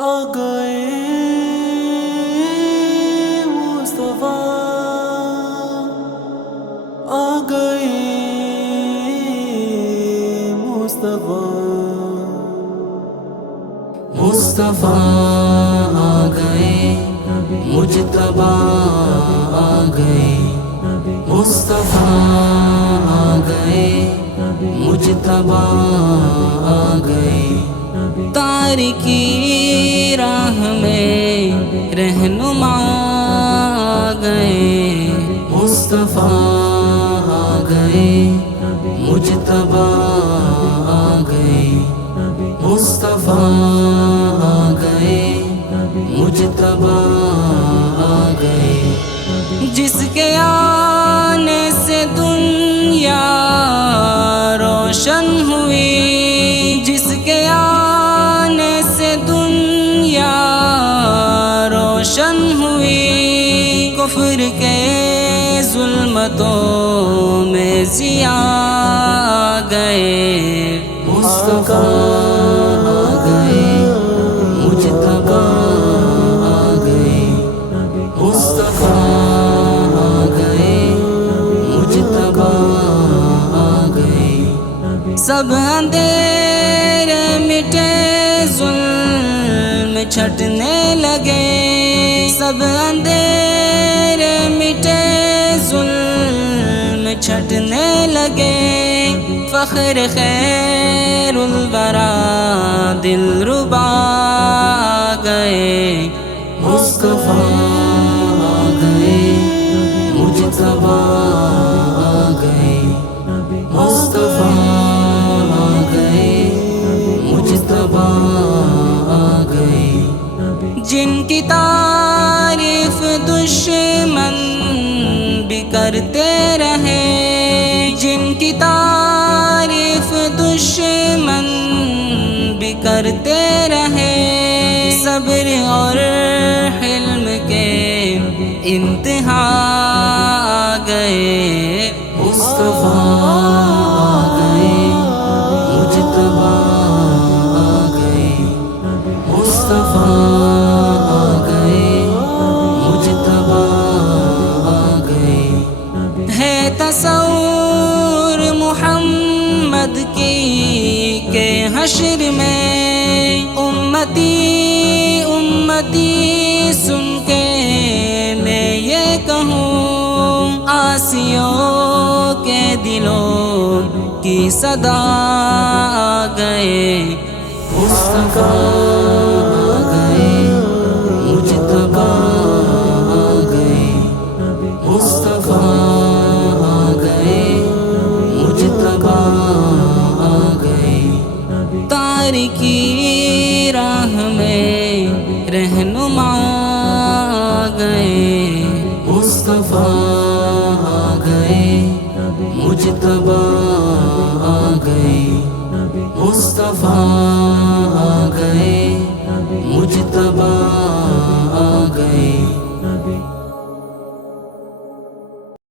آ گئے مصطفیٰ، آ گئے مصطفیٰ، مصطفیٰ آ گئے، مجتبیٰ آ گئے، مصطفیٰ آ گئے، مجتبیٰ آ گئے، تاریکی راہ میں رہنما آ گئے، مصطفیٰ آ گئے، مجتبیٰ آ گئے، مصطفیٰ آ گئے، مجتبیٰ آ گئے، جس کے آنے سے دنیا روشن ہوئی، جس کے آنے سے دنیا روشن ہوئی، کفر کے ظلمتوں میں ضیاء آ گئے، مصطفیٰ آ گئے، مجتبیٰ آ گئے، مصطفیٰ آ گئے، مجتبیٰ آ گئے، سب اندھیرے مٹے ظلم چھٹنے لگے، سب اندھیرے مٹے ظلم چھٹنے لگے، فخر خیر الورا دلربا آ گئے، مصطفیٰ آ گئے، مجتبیٰ آ گئے، مصطفیٰ آ گئے، مجتبیٰ آ گئے، جن کی تعریف دشمن بھی کرتے رہے، جن کی تعریف دشمن بھی کرتے رہے، صبر اور حلم کے انتہا آ گئے، مصطفیٰ آ گئے، مجتبیٰ آ گئے، مصطفیٰ آ گئے، مجتبیٰ آ گئے، ہے تصور محمد کی کہ حشر میں امتی امتی سن کے میں یہ کہوں، عاصیوں کے دلوں کی صدا آ گئے، مصطفیٰ آ گئے، مجتبیٰ آ گئے، مصطفیٰ آ گئے، مجتبیٰ آ گئے، تاریکی راہ میں رہنما آ گئے، مصطفیٰ آ گئے، مجتبیٰ آ گئے، مصطفیٰ آ گئے، مجتبیٰ